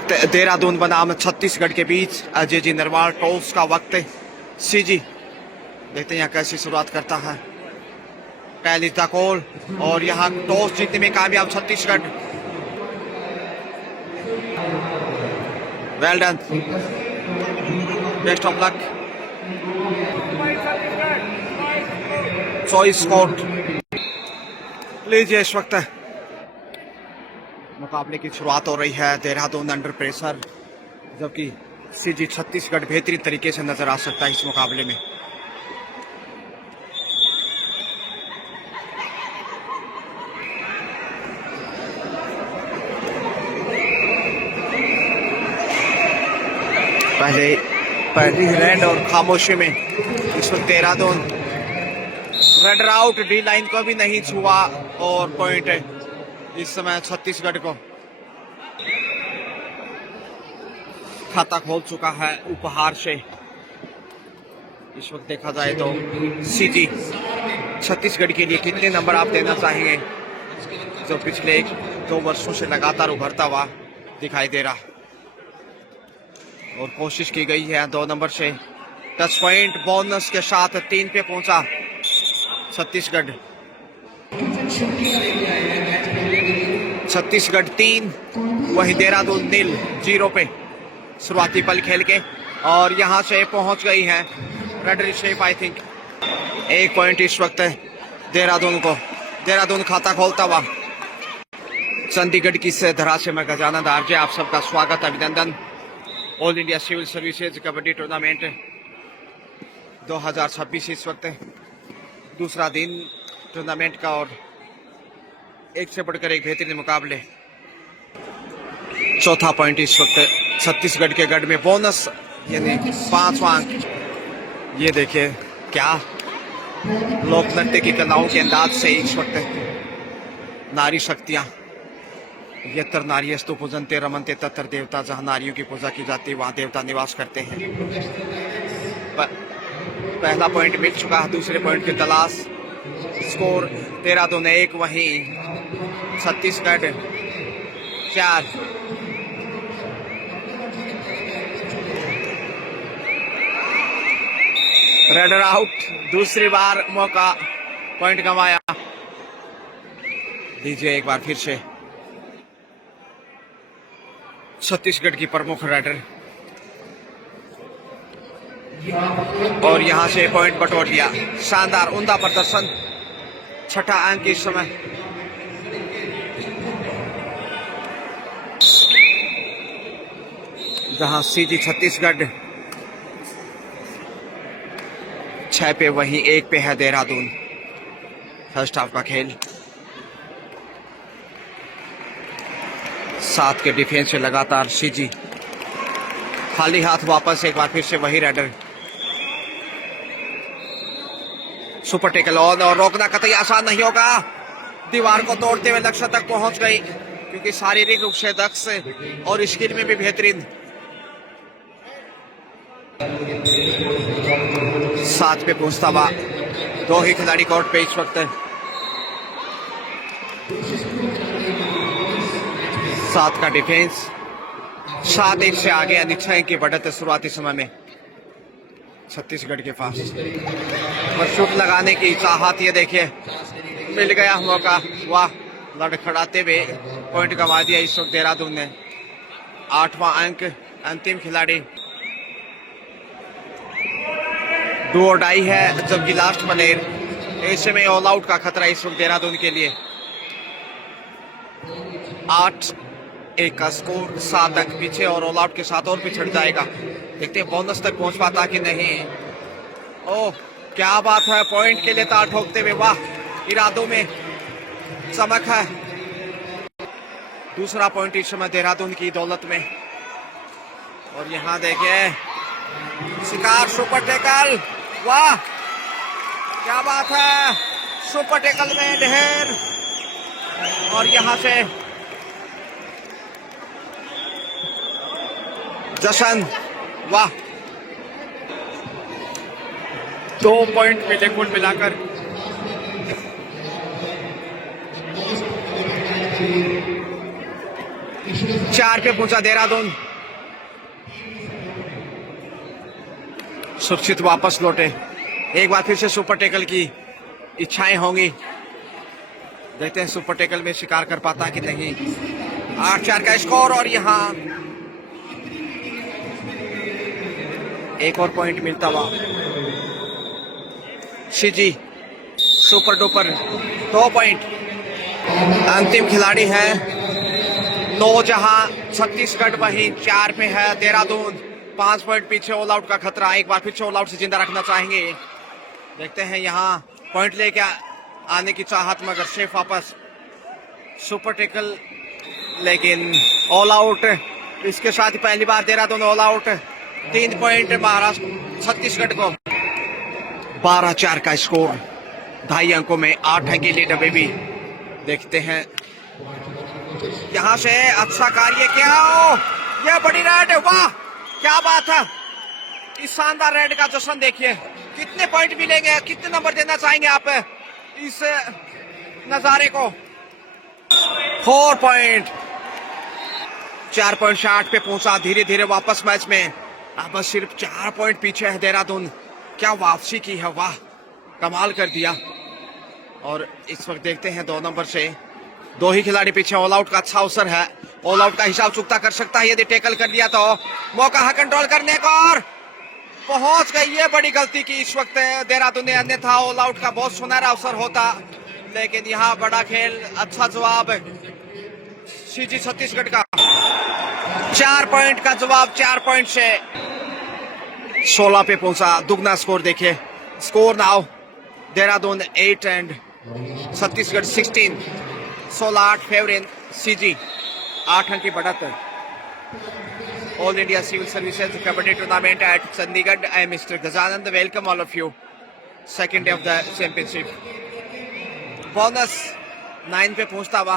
देहरादून बनाम छत्तीसगढ़ के बीच अजय जी नरवाल टॉस का वक्त है। सीजी देखते हैं यहाँ कैसी शुरुआत करता है। पहली कॉल और यहाँ टॉस जीतने में कामयाब Chhattisgarh. Well done, best of luck. Choice court लीजिए। इस वक्त मुकाबले की शुरुआत हो रही है। देहरादून अंडर प्रेशर, जबकि सीजी छत्तीसगढ़ बेहतरीन तरीके से नजर आ सकता है इस मुकाबले में। पहली रेड और खामोशी में इस वक्त Dehradun red out, D line को भी नहीं छुआ और पॉइंट है इस समय छत्तीसगढ़ को। खाता खोल चुका है उपहार से। इस वक्त देखा जाए तो सीजी छत्तीसगढ़ के लिए कितने नंबर आप देना चाहेंगे, जो पिछले 1-2 वर्षों से लगातार उभरता हुआ दिखाई दे रहा। और कोशिश की गई है 2 नंबर से। टच पॉइंट बोनस के साथ 3 पे पहुंचा छत्तीसगढ़। छत्तीसगढ़ 3 वही देहरादून 0 पे शुरुआती पल खेल के, और यहां से पहुंच गई है red shape. I think 1 point इस वक्त देहरादून को। देहरादून खाता खोलता हुआ। चंडीगढ़ की इस धरा से मैं गजानंद आरजे आप सबका स्वागत, अभिनंदन। All India civil services kabaddi tournament 2026 इस वक्त दूसरा दिन टूर्नामेंट का, और एक से बढ़कर एक बेहतरीन मुकाबले। चौथा पॉइंट इस वक्त छत्तीसगढ़ के गढ़ में। बोनस यानी 5वां अंक। ये देखिए क्या लोक नृत्य की कलाओं के अंदाज से इस वक्त नारी शक्तियां। यत्र नार्यस्तु पूजन्ते रमन्ते तत्र देवता। जहाँ नारियों की पूजा की जाती है वहाँ देवता निवास करते हैं। पहला पॉइंट मिल चुका है, दूसरे पॉइंट की तलाश। स्कोर देहरादून 1 वहीं छत्तीसगढ़ 4। रेडर आउट, दूसरी बार मौका, पॉइंट गंवाया। लीजिए एक बार फिर से छत्तीसगढ़ की प्रमुख रेडर, और यहां से पॉइंट बटोर लिया। शानदार उम्दा प्रदर्शन, 6ठा अंक इस समय। जहां सीजी छत्तीसगढ़ 6 पे वहीं 1 पे है देहरादून। फर्स्ट हाफ का खेल 7 के डिफेंस से लगातार सीजी खाली हाथ वापस। एक बार फिर से वही रेडर। सुपर टेकल ऑन, और रोकना कतई आसान नहीं होगा। दीवार को तोड़ते हुए लक्ष्य तक पहुंच गई, क्योंकि शारीरिक रूप से दक्ष और स्किल में भी बेहतरीन। 7 पे पहुंचता हुआ 2 ही खिलाड़ी कोर्ट पे इस वक्त। 7 का डिफेंस, 7-1 से आगे, यानी 6 अंक की बढ़त शुरुआती समय में छत्तीसगढ़ के पास। और शूट लगाने की चाहत, ये देखिए मिल गया मौका। वाह, लड़खड़ाते हुए पॉइंट गंवा दिया इस वक्त देहरादून ने। 8वां अंक। अंतिम खिलाड़ी डू और डाई है, जबकि लास्ट प्लेयर। ऐसे में ऑल आउट का खतरा इस वक्त देहरादून के लिए। 8-1 का स्कोर, 7 अंक पीछे, और ऑल आउट के साथ और पिछड़ जाएगा। देखते हैं बोनस तक पहुंच पाता कि नहीं। ओह क्या बात है, पॉइंट के लिए तार ठोकते हुए। वाह, इरादों में चमक है। दूसरा पॉइंट इस समय देहरादून की दौलत में। और यहां देखिए शिकार, सुपर टेकल। वाह क्या बात है, सुपर टेकल में ढेर। और यहां से जशन। वाह, 2 पॉइंट मिले कुल मिलाकर। 4 पे पहुंचा देहरादून। सुरक्षित वापस लौटे। एक बार फिर से सुपर टेकल की इच्छाएं होंगी, देखते हैं सुपर टेकल में शिकार कर पाता कि नहीं। 8-4 का स्कोर और यहाँ एक और पॉइंट मिलता हुआ। CG super duper 2 point. अंतिम खिलाड़ी है 9 जहां छत्तीसगढ़, वहीं 4 पे है देहरादून। 5 पॉइंट पीछे, ऑल आउट का खतरा। एक बार फिर से ऑल आउट से जिंदा रखना चाहेंगे। देखते हैं यहाँ पॉइंट लेके आने की चाहत, मगर शेफ वापस सुपर टेकल, लेकिन ऑल आउट। इसके साथ ही पहली बार Dehradun all out. 3 point Maharashtra Chhattisgarh को। 12-4 का स्कोर। 2.5 अंकों में 8 अंक की लीड अभी भी। देखते हैं यहां से अच्छा कार्य क्या हो। यह बड़ी रेड, वाह क्या बात है। इस शानदार रेड का जश्न देखिए। कितने पॉइंट मिलेंगे, कितने नंबर देना चाहेंगे आप इस नजारे को। 4 पॉइंट। 4 पॉइंट से 8 पे पहुंचा। धीरे धीरे वापस मैच में। अब सिर्फ 4 पॉइंट पीछे है देहरादून। क्या वापसी की है, वाह कमाल कर दिया। और इस वक्त देखते हैं 2 नंबर से 2 ही खिलाड़ी पीछे। ऑल आउट का अच्छा अवसर है। ऑल आउट का हिसाब चुकता कर सकता है यदि टैकल कर लिया तो। मौका है कंट्रोल करने का और पहुंच गई। ये बड़ी गलती की इस वक्त देहरादून ने, अन्यथा ऑल आउट का बहुत सुनहरा अवसर होता। लेकिन यहाँ बड़ा खेल, अच्छा जवाब सीजी छत्तीसगढ़ का। 4 पॉइंट का जवाब। 4 पॉइंट से 16 पे पहुंचा। दुगना स्कोर देखिए। Score now Dehradun 8 and Chhattisgarh 16। 16-8 favour CG. 8 अंक की बढ़त। All India civil services kabaddi tournament at Chandigarh. I am mister Gajanand, welcome all of you. Second day of the championship. Bonus 9 पे पहुंचता हुआ।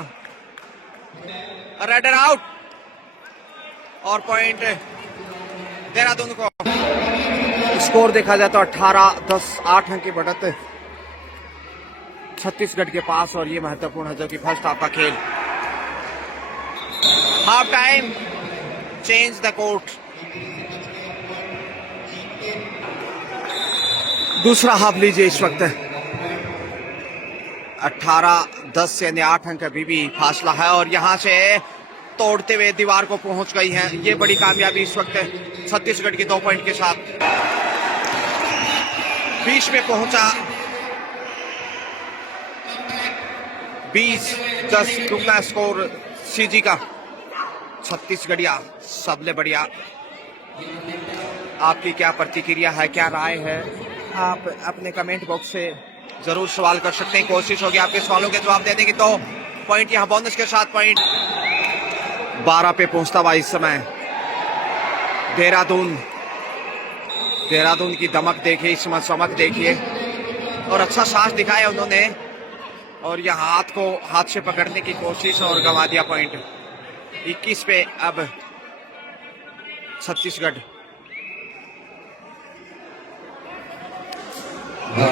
रेडर आउट और पॉइंट देहरादून को। स्कोर देखा जाए तो 18-10, 8 अंक की बढ़त छत्तीसगढ़ के पास। और ये महत्वपूर्ण है जो कि फर्स्ट हाफ का खेल। Half time, change the court. दूसरा हाफ लीजिए। इस वक्त 18-10 यानी 8 अंक अभी भी फासला है। और यहां से तोड़ते हुए दीवार को पहुंच गई है। ये बड़ी कामयाबी इस वक्त छत्तीसगढ़ की 2 पॉइंट के साथ। 20 पे पहुंचा। 20-10 दुगना स्कोर सीजी का। छत्तीसगढ़िया सबले बढ़िया। आपकी क्या प्रतिक्रिया है, क्या राय है, आप अपने कमेंट बॉक्स से जरूर सवाल कर सकते हैं। कोशिश होगी आपके सवालों के जवाब देने की। तो पॉइंट यहाँ बोनस के साथ पॉइंट 12 पे पहुंचता हुआ इस समय देहरादून। देहरादून की दमक देखिए, इस समय चमक देखिए। और अच्छा साहस दिखाया उन्होंने। और यह हाथ से पकड़ने की कोशिश और गंवा दिया पॉइंट। 21 पे अब छत्तीसगढ़।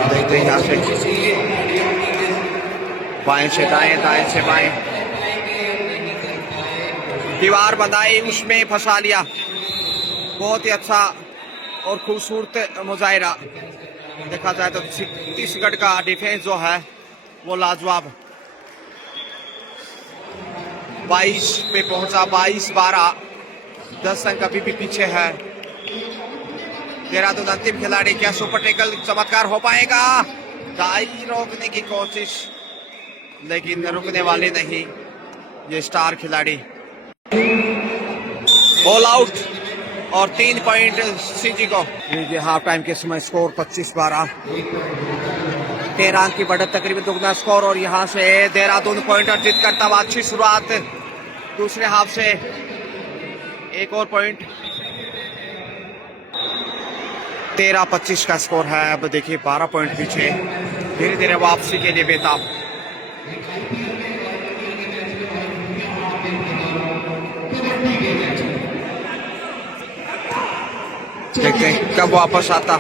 देखते हैं यहाँ से बाएं से दाएं, दाएं से बाएं। दीवार बनाई, उसमें फंसा लिया। बहुत ही अच्छा और खूबसूरत मुजाहिरा। देखा जाए तो छत्तीसगढ़ का डिफेंस जो है वो लाजवाब। 22 पे पहुंचा। 22-12, 10 अंक अभी भी पीछे है देहरादून। अंतिम खिलाड़ी, क्या सुपर टेकल चमत्कार हो पाएगा? दाई रोकने की कोशिश, लेकिन रुकने वाले नहीं ये स्टार खिलाड़ी। ऑल आउट और 3 पॉइंट सीजी को। ये हाफ टाइम के समय स्कोर 25-12। 13 अंक की बढ़त, तकरीबन दुगना स्कोर। और यहाँ से देहरादून पॉइंट अर्जित करता हुआ। अच्छी शुरुआत दूसरे हाफ से। एक और पॉइंट। 13-25 का स्कोर है। अब देखिए 12 पॉइंट पीछे। धीरे धीरे वापसी के लिए बेताब। देखते हैं कब वापस आता।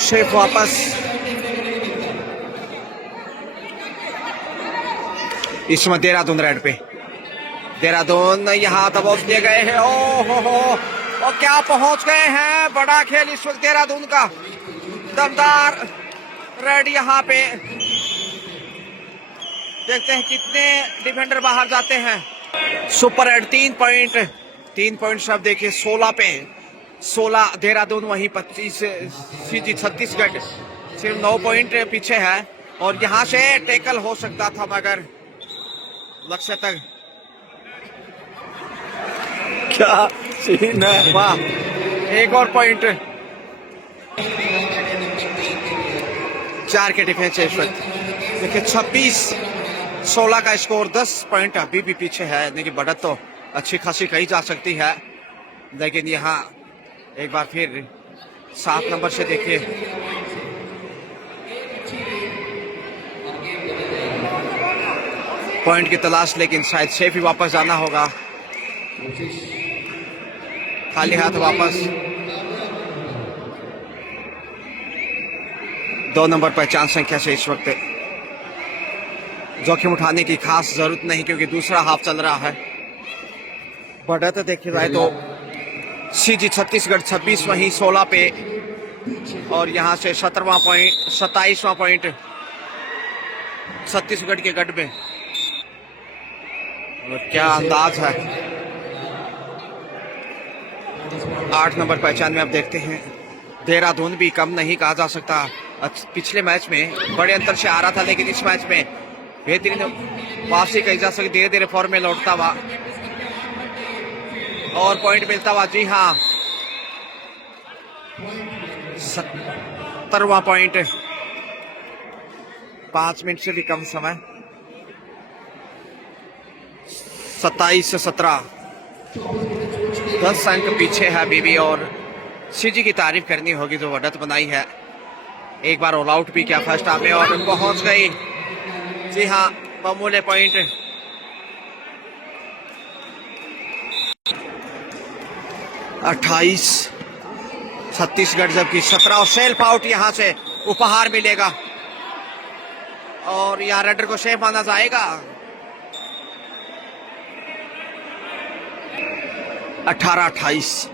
शेफ वापस इसमें देहरादून रेड पे, देहरादून यहाँ दबोच लिए गए हैं। ओ हो, और क्या पहुंच गए हैं। बड़ा खेल इस वक्त देहरादून का, दमदार रेड यहाँ पे। देखते हैं कितने डिफेंडर बाहर जाते हैं। सुपर रेड 3 पॉइंट सब देखिए, 16 पे 16 देहरादून, वहीं 25 सीजी छत्तीसगढ़ सिर्फ 9 पॉइंट पीछे है। और यहाँ से टैकल हो सकता था मगर लक्ष्य तक। क्या सीन है, वाह। एक और पॉइंट, 4 के डिफेंस है इस वक्त। देखिए 26-16 का स्कोर, 10 पॉइंट अभी भी पीछे है। लेकिन बढ़त तो अच्छी खासी कही जा सकती है। लेकिन यहाँ एक बार फिर 7 नंबर से देखिए, पॉइंट की तलाश, लेकिन शायद सेफ ही वापस जाना होगा। खाली हाथ वापस। 2 नंबर पहचान संख्या से इस वक्त जोखिम उठाने की खास जरूरत नहीं, क्योंकि दूसरा हाफ चल रहा है। बढ़त देखी जाए तो सीजी छत्तीसगढ़ 26, वहीं 16 पे, और यहाँ से 17वां पॉइंट, 27वां पॉइंट छत्तीसगढ़ के गढ़ में। और क्या अंदाज है। 8 नंबर पहचान में अब देखते हैं। देहरादून भी कम नहीं कहा जा सकता। पिछले मैच में बड़े अंतर से आ रहा था, लेकिन इस मैच में बेहतरीन वापसी कही जा सकती। धीरे धीरे फॉर्म में लौटता हुआ और पॉइंट मिलता हुआ। जी हाँ, 17वां पॉइंट, 5 मिनट से भी कम समय। 27 से 17, 10 अंक पीछे है बीबी। और सीजी की तारीफ करनी होगी जो बढ़त बनाई है। एक बार ऑल आउट भी किया फर्स्ट हाफ में और पहुंच गई। जी हाँ, बमूले पॉइंट। अट्ठाईस छत्तीसगढ़, जबकि 17 और सेल्फ आउट यहाँ से उपहार मिलेगा। और यहाँ रेडर को सेफ माना जाएगा। 18-28,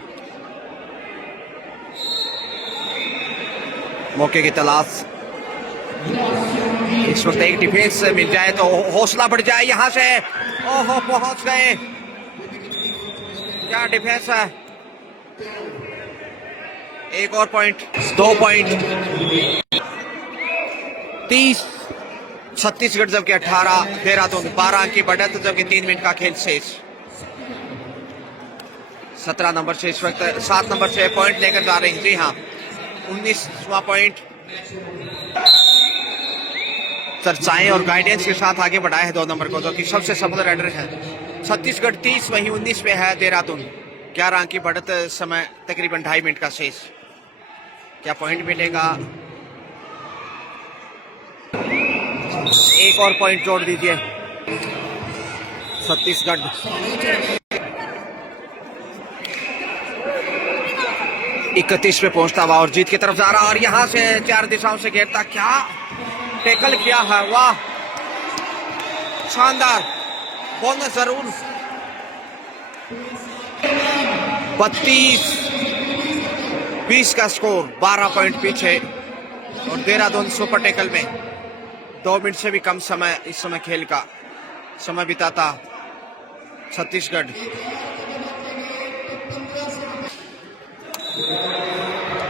मौके की तलाश। इस वक्त एक डिफेंस मिल जाए तो हौसला बढ़ जाए यहाँ से। ओहो, पहुंच गए। क्या डिफेंस है। एक और पॉइंट, 2 पॉइंट। 30 छत्तीसगढ़, जबकि 18 देहरादून। 12 अंक की बढ़त, जबकि 3 मिनट का खेल शेष। 17 नंबर से इस वक्त 7 नंबर से पॉइंट लेकर जा रही। जी हाँ, 19वां पॉइंट। चर्चाएं और गाइडेंस के साथ आगे बढ़ाए है 2 नंबर को, जो कि सबसे सफल रेडर है। छत्तीसगढ़ 30, वहीं 19 पे है देहरादून। 11 अंक की बढ़त, समय तकरीबन 2.5 मिनट का शेष। क्या पॉइंट मिलेगा। एक और पॉइंट जोड़ दीजिए। छत्तीसगढ़ 31 पे पहुंचता हुआ और जीत की तरफ जा रहा। और यहां से 4 दिशाओं से घेरता, क्या टैकल किया है, वाह, शानदार। बोनस जरूर। 32-20 का स्कोर, 12 पॉइंट पीछे। और देहरादून सुपर टैकल में 2 मिनट से भी कम समय इस समय खेल का समय बिताता छत्तीसगढ़।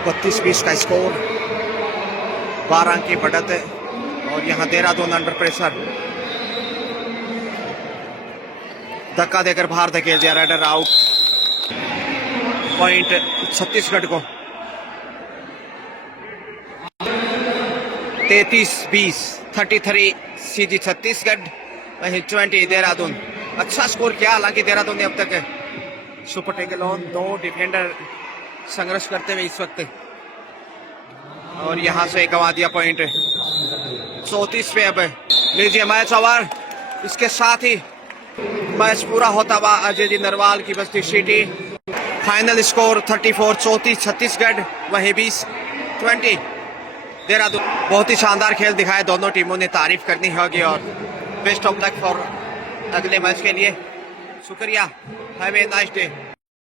32-20 का स्कोर, 12 अंक की बढ़त है। और यहाँ देहरादून अंडर प्रेशर, धक्का देकर बाहर धकेल दिया। Raider out. पॉइंट छत्तीसगढ़ को। 33-20, 33 सीजी छत्तीसगढ़, वहीं 20 देहरादून। अच्छा स्कोर किया हालांकि देहरादून ने अब तक। सुपर टैकल ऑन, 2 डिफेंडर संघर्ष करते हुए इस वक्त। और यहां से गंवा दिया पॉइंट। 34 पे अब लीजिए मैच ओवर। इसके साथ ही मैच पूरा होता हुआ अजय जी नरवाल की बस्ती सिटी। फाइनल स्कोर 34-34 छत्तीसगढ़, वहीं 20-20 देहरादून। बहुत ही शानदार खेल दिखाया दोनों टीमों ने, तारीफ करनी होगी। और बेस्ट ऑफ लक फॉर अगले मैच के लिए। शुक्रिया, हैव ए नाइस डे।